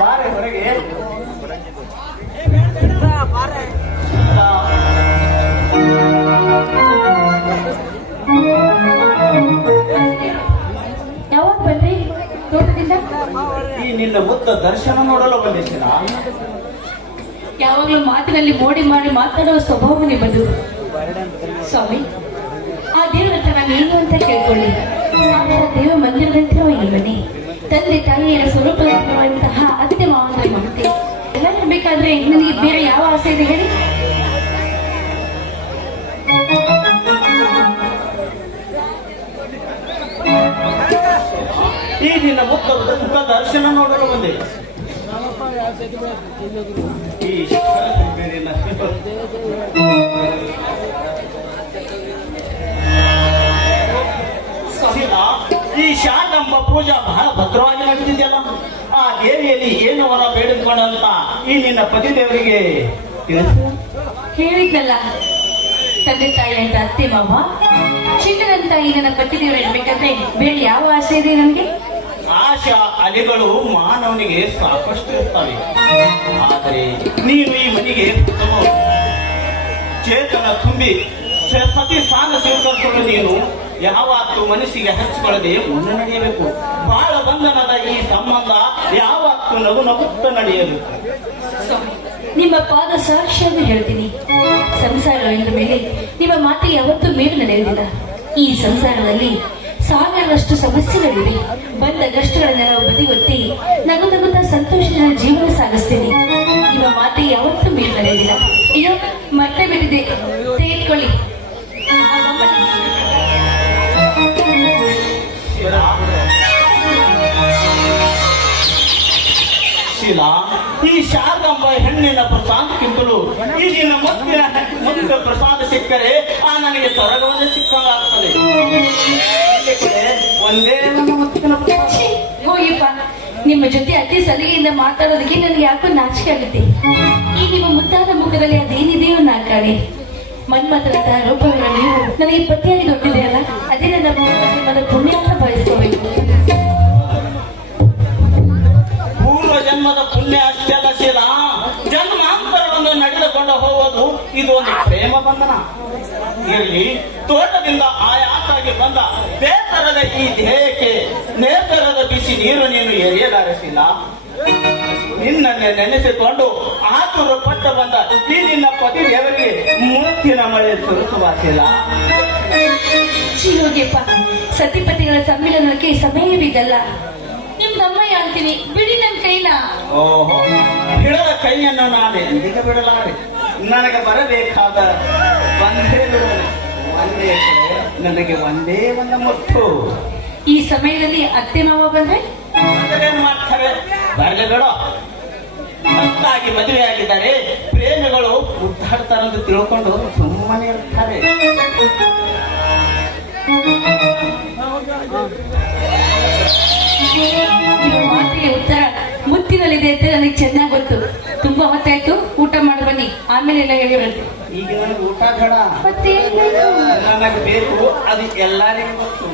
ಬಾರೆ ಹೊರಗೆ. ಯಾವಾಗ ಬಂದ್ರಿ ತೋಟದಿಂದ? ಈ ನಿನ್ನ ಮುತ್ತ ದರ್ಶನ ನೋಡಲು ಬಂದಿದ್ದೀನ. ಯಾವಾಗ್ಲೂ ಮಾತಿನಲ್ಲಿ ಮೋಡಿ ಮಾಡಿ ಮಾತಾಡುವ ಸ್ವಭಾವ ನಿಮ್ಮದು ಸ್ವಾಮಿ. ಆ ದೇವರ ಹತ್ರ ನಾನು ಏನು ಅಂತ ಕೇಳ್ಕೊಳ್ಳಿ. ದೇವ ಮಂದಿರದಂತಿರುವ ಈ ಮನೆ, ತಂದೆ ತಾಯಿಯರ ಸ್ವರೂಪದಂತಿರುವಂತಹ ಅತ್ತೆ ಮಾವಂದ್ರ ಮಮತೆ ಎಲ್ಲ ಇರಬೇಕಾದ್ರೆ ನನಗೆ ಬೇರೆ ಯಾವ ಆಸೆ ಇದೆ ಹೇಳಿ? ಈ ನಿನ್ನ ಮುತ್ತ ದರ್ಶನ ನೋಡಲು ಬಂದೆ. ಈ ಈ ಶಾಂತಂಬ ಪೂಜಾ ಬಹಳ ಭದ್ರವಾಗಿ ನಡೆದಿದೆಯಲ್ಲ. ಆ ದೇವಿಯಲ್ಲಿ ಏನು ವರ ಬೇಡಿಕೊಂಡಂತ ಈ ನಿನ್ನ ಪತಿ ದೇವರಿಗೆ ಹೇಳಿದ್ನಲ್ಲ, ತಂದೆ ತಾಯಿ ಅಂತ ಅತ್ತೆ ಮಾವ, ಚಿನ್ನದಂತ ಈ ನನ್ನ ಪತಿ ದೇವರು ಇರ್ಬೇಕಾದ್ರೆ ಬೇರೆ ಯಾವ ಆಸೆ ಇದೆ ನನಗೆ? ಆಶಾ ಅಲೆಗಳು ಮಾನವನಿಗೆ ಸಾಕಷ್ಟು ಇರ್ತವೆ. ಆದರೆ ನೀನು ಈ ಮನೆಗೆ ಚೇತನ ತುಂಬಿ ಸತಿ ಸ್ಥಾನ ಸ್ವೀಕರಿಸಲು ನೀನು ಯಾವತ್ತು ಮನಸ್ಸಿಗೆ ಹಚ್ಚಿಕೊಳ್ಳದೆ ಮುಂದೆ ನಡೆಯಬೇಕು. ಬಾಳ ಬಂಧನದ ಈ ಸಂಬಂಧ ಯಾವತ್ತು ನಗು ನಗುತ್ತ ನಡೆಯಬೇಕು. ನಿಮ್ಮ ಪಾದ ಸಾಕ್ಷಿಯನ್ನು ಹೇಳ್ತೀನಿ. ಸಂಸಾರ ಎಂದ ಮೇಲೆ ನಿಮ್ಮ ಮಾತೆ ಯಾವತ್ತೂ ಮೇಲು ನಡೆಯುವುದಿಲ್ಲ. ಈ ಸಂಸಾರದಲ್ಲಿ ಸಾವಿರದಷ್ಟು ಸಮಸ್ಯೆಗಳಿವೆ. ಬಂದ ಕಷ್ಟಗಳನ್ನ ನಾವು ಬದಿಗೊತ್ತಿ ನಗು ನಗುತ್ತಾ ಸಂತೋಷದ ಜೀವನ ಸಾಗಿಸ್ತೇನೆ. ನಿಮ್ಮ ಮಾತೆ ಯಾವತ್ತೂ ಮೇಲು ನಡೆಯುವುದಿಲ್ಲ. ಈಗ ಮತ್ತೆ ಬಿಟ್ಟಿದೆ, ತೆಗೆದುಕೊಳ್ಳಿ. ಶೀಲಾ, ಈ ಶಾರದಾಂಬ ಹೆಣ್ಣಿನ ಪ್ರಸಾದಕ್ಕಿಂತಲೂ ಈ ನಿನ್ನ ಮುತ್ತಿನ ಪ್ರಸಾದ ಸಿಕ್ಕರೆ ಆ ನನಗೆ ಸ್ವರ್ಗವನ್ನೇ ಸಿಕ್ಕಂಗಾಗ್ತದೆ. ಒಂದೇ ನನ್ನ ಮುತ್ತಿನ ಹೋಗಿಪ್ಪ, ನಿಮ್ಮ ಜೊತೆ ಅತಿ ಸಲಿಗೆಯಿಂದ ಮಾತಾಡೋದಕ್ಕೆ ನನಗೆ ಯಾಕೋ ನಾಚಿಕೆ ಆಗುತ್ತೆ. ಈ ನಿಮ್ಮ ಮುದ್ದಾದ ಮುಖದಲ್ಲಿ ಅದೇನಿದೆಯೋ ನಾಕಾಡಿ ಮನ್ಮಥರಂತ ರೂಪವಿರೋ ನೀವು ನನಗೆ ಪತಿಯಾಗಿ ದೊಡ್ಡಿದೆಯಲ್ಲ, ಅದೇ ನನ್ನ ಪುಣ್ಯ ಅಂತ ಬಯಸ್ಕೋಬೇಕು. ಪೂರ್ವ ಜನ್ಮದ ಪುಣ್ಯ ಅಷ್ಟೇ ಅಲ್ಲ ಶೀಲಾ, ಜನ್ಮಾಂತರವನ್ನು ನಡೆದುಕೊಂಡು ಹೋಗೋದು ಇದು ಒಂದು ಪ್ರೇಮ ಬಂಧನ. ಇಲ್ಲಿ ತೋಟದಿಂದ ಆಯಾಸಾಗಿ ಬಂದ ಬೇಸರದ ಈ ದೇಹಕ್ಕೆ ನೇಸರದ ಬಿಸಿ ನೀರು ನೀನು ಎರೆಯಲಾರಿಸಿಲ್ಲ. ನಿನ್ನನ್ನೇ ನೆನೆಸಿಕೊಂಡು ಆತುರ ಪಟ್ಟ ಬಂದ ಈ ನಿನ್ನ ಪತಿ ದೇವರಿಗೆ ಮುತ್ತಿನ ಮಳೆ ಸುರಿಸುವಾಸಿಲ್ಲ. ಹೋಗಿಯಪ್ಪ, ಸತಿಪತಿಗಳ ಸಮ್ಮಿಲನಕ್ಕೆ ಸಮಯವಿದಲ್ಲ. ನಿಮ್ ತಮ್ಮಯ್ಯ ಅಂತೀನಿ, ಬಿಡಿ ನನ್ನ ಕೈನ. ಓಹೋ, ಬಿಡದ ಕೈಯನ್ನು ನಾನು ಎಂದಿಗೆ ಬಿಡಲಾರೆ. ನನಗೆ ಬರಬೇಕಾದ ಒಂದೇ ನನಗೆ ಒಂದೇ ಒಂದು ಮುತ್ತು. ಈ ಸಮಯದಲ್ಲಿ ಅತ್ತೆ ಮಾವ ಬಂದ್ರೆ ಏನ್ ಮಾಡ್ತಾರೆ? ಬರಲೇ ಬೇಡ. ಹೊತ್ತಾಗಿ ಮದುವೆ ಆಗಿದ್ದಾರೆ, ಪ್ರೇಮಿಗಳು ಮುದ್ದಾಡ್ತಾರಂತ ತಿಳ್ಕೊಂಡು ಸುಮ್ಮನೆ ಇರ್ತಾರೆ. ಮಾತಿಗೆ ಉತ್ತರ ಮುತ್ತಿನಲ್ಲಿದೆ ಅಂತ ನನಗೆ ಚೆನ್ನಾಗಿ ಗೊತ್ತು. ತುಂಬಾ ಹೊತ್ತಾಯ್ತು, ಊಟ ಮಾಡಿ ಬನ್ನಿ, ಆಮೇಲೆ ಎಲ್ಲ ಹೇಳಿರಂತೆ. ಈಗ ನನಗೆ ಊಟ ಬೇಡ, ನನಗೆ ಬೇಕು, ಅದು ಎಲ್ಲರಿಗೂ ಗೊತ್ತು.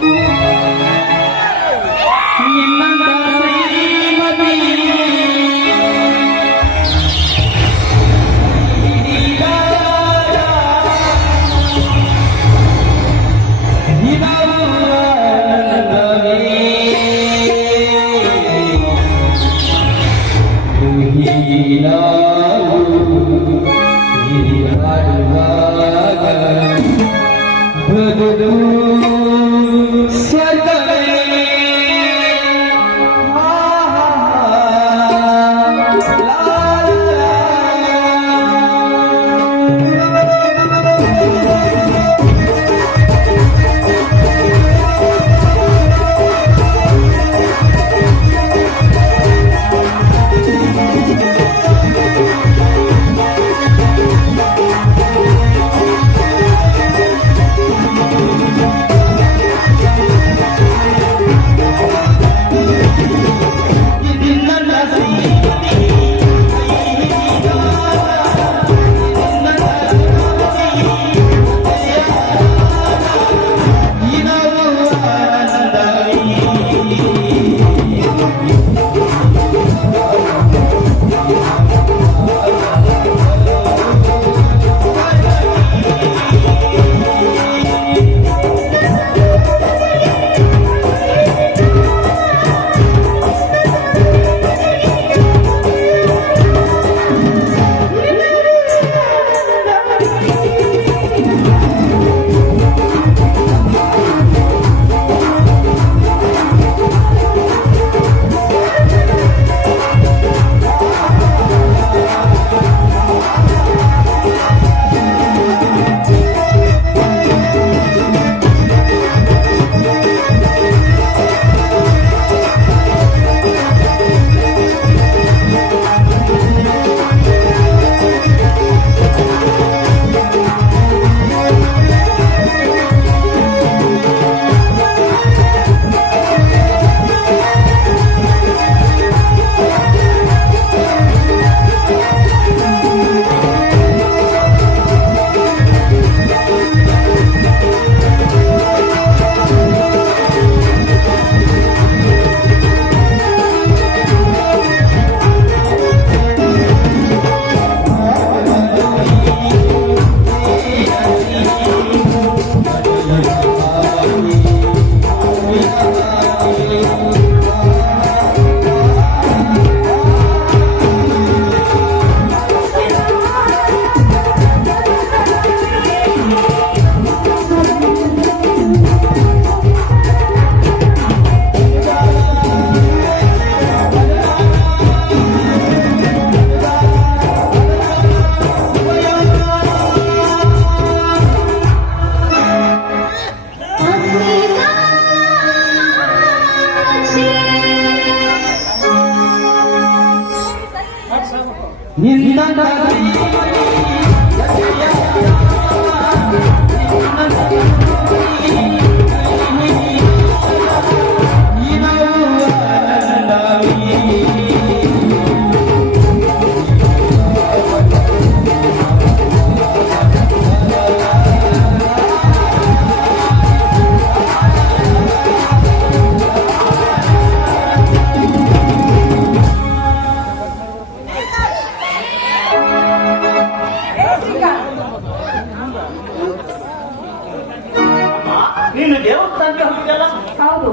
ನೀನು ದೇವಸ್ಥಾನಕ್ಕೆ ಹೋಗಿದ್ದಲ್ಲ? ಹೌದು,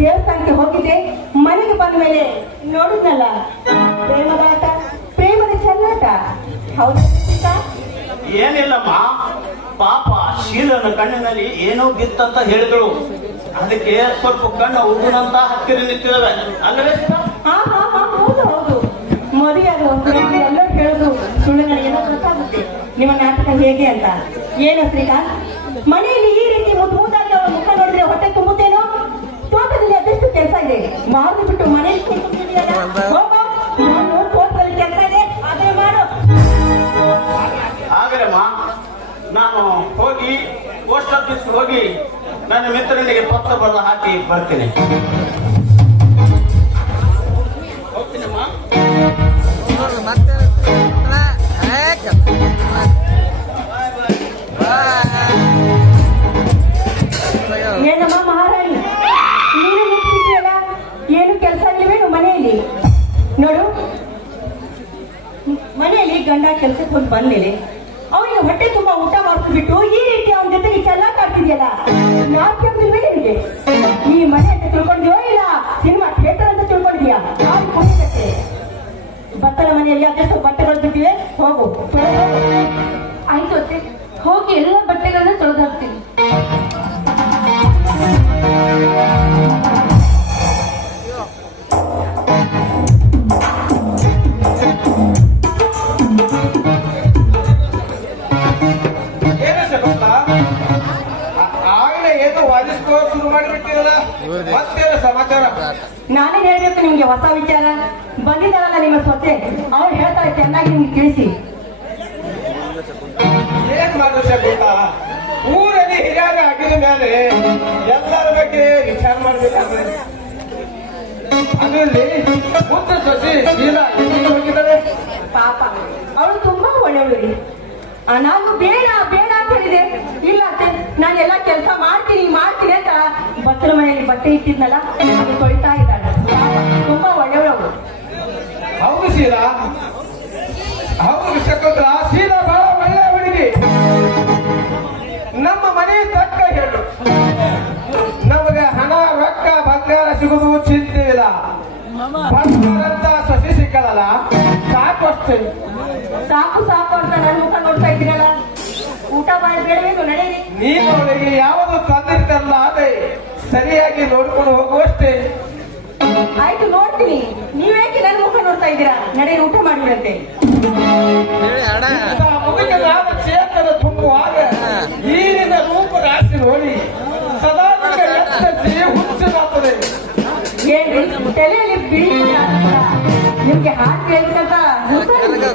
ದೇವಸ್ಥಾನಕ್ಕೆ ಹೋಗಿದ್ದೆ. ಮನೆಗೆ ಬಂದ ಮೇಲೆ ನೋಡಿದ್ನಲ್ಲ, ಪ್ರೇಮದ ಆಟ, ಪ್ರೇಮದ ಚೆಲ್ಲಾಟ. ಹೌದು ಸೀತಾ? ಏನಿಲ್ಲಮ್ಮ, ಪಾಪ ಶೀಲನ ಕಣ್ಣಿನಲ್ಲಿ ಏನೋ ಬಿತ್ತಂತ ಹೇಳಿದ್ರು. ಅದಕ್ಕೆ ಸ್ವಲ್ಪ ಕಣ್ಣು ಉಗುನಂತ ಹತ್ತಿರ ನಿಂತಿದ್ದಾವೆ ಅಲ್ಲವೇ ಸೀತಾ? ಹಾ ಹಾ ಹಾ, ಹೌದು ಹೌದು. ಮದುವೆಯಾದ ಒಂದು ಎಲ್ಲರೂ ಹೇಳುದು ಸುಳ್ಳು. ನನಗೆಲ್ಲ ಗೊತ್ತಾಗುತ್ತೆ ನಿಮ್ಮ ನಾಟಕ ಹೇಗೆ ಅಂತ. ಏನು ಶ್ರೀಕಾಂತ್, ಮನೆಯಲ್ಲಿ ಈ ರೀತಿ ಮುದ್ದಾಗಿ ಅವರ ಮುಖ ನೋಡಿದ್ರೆ ಹೊಟ್ಟೆ ತುಂಬುತ್ತೇನೋ? ತೋಟದಲ್ಲಿ ಅದೆಷ್ಟು ಕೆಲಸ ಇದೆ, ಮಾರು ಬಿಟ್ಟು ಮನೆಯಲ್ಲಿ ಕೂತ್ಕೊಂಡಿದೆಯಲ್ಲ. ಹೋಗೋ, ನಾನು ತೋಟದಲ್ಲಿ ಕೆಲಸ ಇದೆ, ಆದ್ರೆ ಮಾಡು. ಹಾಗೇಮ್ಮ, ನಾನು ಹೋಗಿ ಪೋಸ್ಟ್ ಆಫೀಸ್ ಹೋಗಿ ನನ್ನ ಮಿತ್ರನಿಗೆ ಪತ್ರ ಬರೆದು ಹಾಕಿ ಬರ್ತೀನಿ. ಹೋಗ್ತೀನಮ್ಮ. ಏನಮ್ಮ ಮಹಾರಾಣಿ, ನೀನು ನಿಂತಿದೆಯಲ್ಲ, ಏನು ಕೆಲಸ ಇಲ್ವೇನು ಮನೆಯಲ್ಲಿ? ನೋಡು, ಮನೆಯಲ್ಲಿ ಗಂಡ ಕೆಲಸಕ್ಕೆ ಹೋಗಿ ಬಂದ್ಮೇಲೆ ಅವನಿಗೆ ಹೊಟ್ಟೆ ತುಂಬಾ ಊಟ ಮಾಡಿಸ್ಬಿಟ್ಟು ಈ ರೀತಿ ಅವನ ಜೊತೆಗೆ ಚೆಲ್ಲಾಟ ಆಡ್ತಿದ್ಯಲ್ಲ, ನಾಟ್ಯವಿಲ್ವೇ ನಿನಗೆ? ಈ ಮನೆ ಅಂತ ತಿಳ್ಕೊಂಡಿಯೋ ಇಲ್ಲ ಸಿನಿಮಾ ಥಿಯೇಟರ್ ಅಂತ ತಿಳ್ಕೊಂಡಿದ್ಯಾ? ಭತ್ತನ ಮನೆಯಲ್ಲಿ ಅದೆಷ್ಟು ಬಟ್ಟೆಗಳು ಬಿಟ್ಟಿವೆ, ಹೋಗು ತೊಳೆದು ಹೋಗು. ಆಯ್ತು ಅತ್ತೆ, ಹೋಗಿ ಎಲ್ಲ ಬಟ್ಟೆಗಳನ್ನ ತೊಳೆದು ಹಾಕ್ತೀನಿ. ಆಗಲೇ ಏನು ವಾದಿಸ್ಕೋ ಶುರು ಮಾಡಿಬಿಟ್ಟಿರಲ್ಲ, ಮತ್ತೇನು ಸಮಾಚಾರ? ನಾನೇ ಹೇಳ್ಬೇಕು ನಿಮ್ಗೆ ಹೊಸ ವಿಚಾರ. ಬಂದಿದ್ದಾರಲ್ಲ ನಿಮ್ಮ ಸೊಸೆ, ಅವ್ರು ಹೇಳ್ತಾರೆ ಚೆನ್ನಾಗಿ ನಿಮ್ಗೆ ತಿಳಿಸಿ. ಏನ್ ಮಾಡಿದ್ರೆ ಗೊತ್ತಾ, ಊರಲ್ಲಿ ಹಿರಿಯಾಗ ಆಗಿದ ಮೇಲೆ ಎಲ್ಲರ ಬಗ್ಗೆ ವಿಚಾರ ಮಾಡ್ಬೇಕಾದ್ರೆ ಅದರಲ್ಲಿ ಮುದ್ದು ಸೊಸಿ ಶೀಲಾ ಎಲ್ಲಿಗೆ ಹೋಗಿದ್ದಾರೆ? ಪಾಪ, ಅವಳು ತುಂಬಾ ಒಳ್ಳೆಯವಳು ರೀ. ನಾನು ಬೇಡ ಬೇಡ ಅಂತ ಹೇಳಿದೆ. ಇಲ್ಲ ಅತ್ತೆ, ನಾನು ಎಲ್ಲ ಕೆಲಸ ಮಾಡ್ತೀನಿ ಮಾಡ್ತೀನಿ ಅಂತ ಭತ್ತನ ಮನೆಯಲ್ಲಿ ಬಟ್ಟೆ ಇಟ್ಟಿದ್ನಲ್ಲ, ಅದು ತೊಳಿತಾ ಇದ್ದಾಳೆ. ಪಾಪ, ತುಂಬಾ ಒಳ್ಳೆಯವಳು. ಹೌದು ಶೀಲಾ, ಹೌದು ಶಕುಂತಲ, ಶೀಲಾ ಬಹಳ ಒಳ್ಳೆಯ ಹುಡುಗಿ. ನಮ್ಮ ಮನೆ ತಕ್ಕ ಹೇಳು, ನಮಗೆ ಹಣ ರೊಕ್ಕ ಬಂಗಾರ ಸಿಗುದು ಚಿಂತೆ ಇಲ್ಲ. ಬಂಗಾರಂತ ಸಸಿ ಸಿಕ್ಕಲ್ಲ, ಸಾಕು ಅಷ್ಟೇ. ಸಾಕು ಸಾಕು ಅಂತ ನನ್ನ ಮುಖ ನೋಡ್ತಾ ಇದ್ದೀರಲ್ಲ, ಊಟ ಮಾಡಿ ಬೇಡಬೇಕು, ನಡೆಯಿರಿ. ನೀನು ಅವಳಿಗೆ ಯಾವುದು ತಂದಿರ್ತಲ್ಲ ಅದೇ ಸರಿಯಾಗಿ ನೋಡ್ಕೊಂಡು ಹೋಗುವಷ್ಟೇ. ಆಯ್ತು, ನೋಡ್ತೀನಿ. ನೀವೇಕೆ ನನ್ನ ಮುಖ ನೋಡ್ತಾ ಇದ್ದೀರಾ? ನಡೆಯಿರಿ, ಊಟ ಮಾಡಿಬಿಡಂತೆ. ಮುಗಿದ ಚೇತನ ತುಂಬುವಾಗ ಈರಿನ ರೂಪ ರಾಶಿ ನೋಡಿ ಸದಾ ಹುಚ್ಚದಾಗ್ತದೆ. ಏನ್ರಿ ತಲೆಯಲ್ಲಿ ಬಿಳಿ ನಿಮ್ಗೆ ಹಾಕಿ ಹೇಳ್ಬೇಕಂತ ಗೊತ್ತಾಯ್ತು?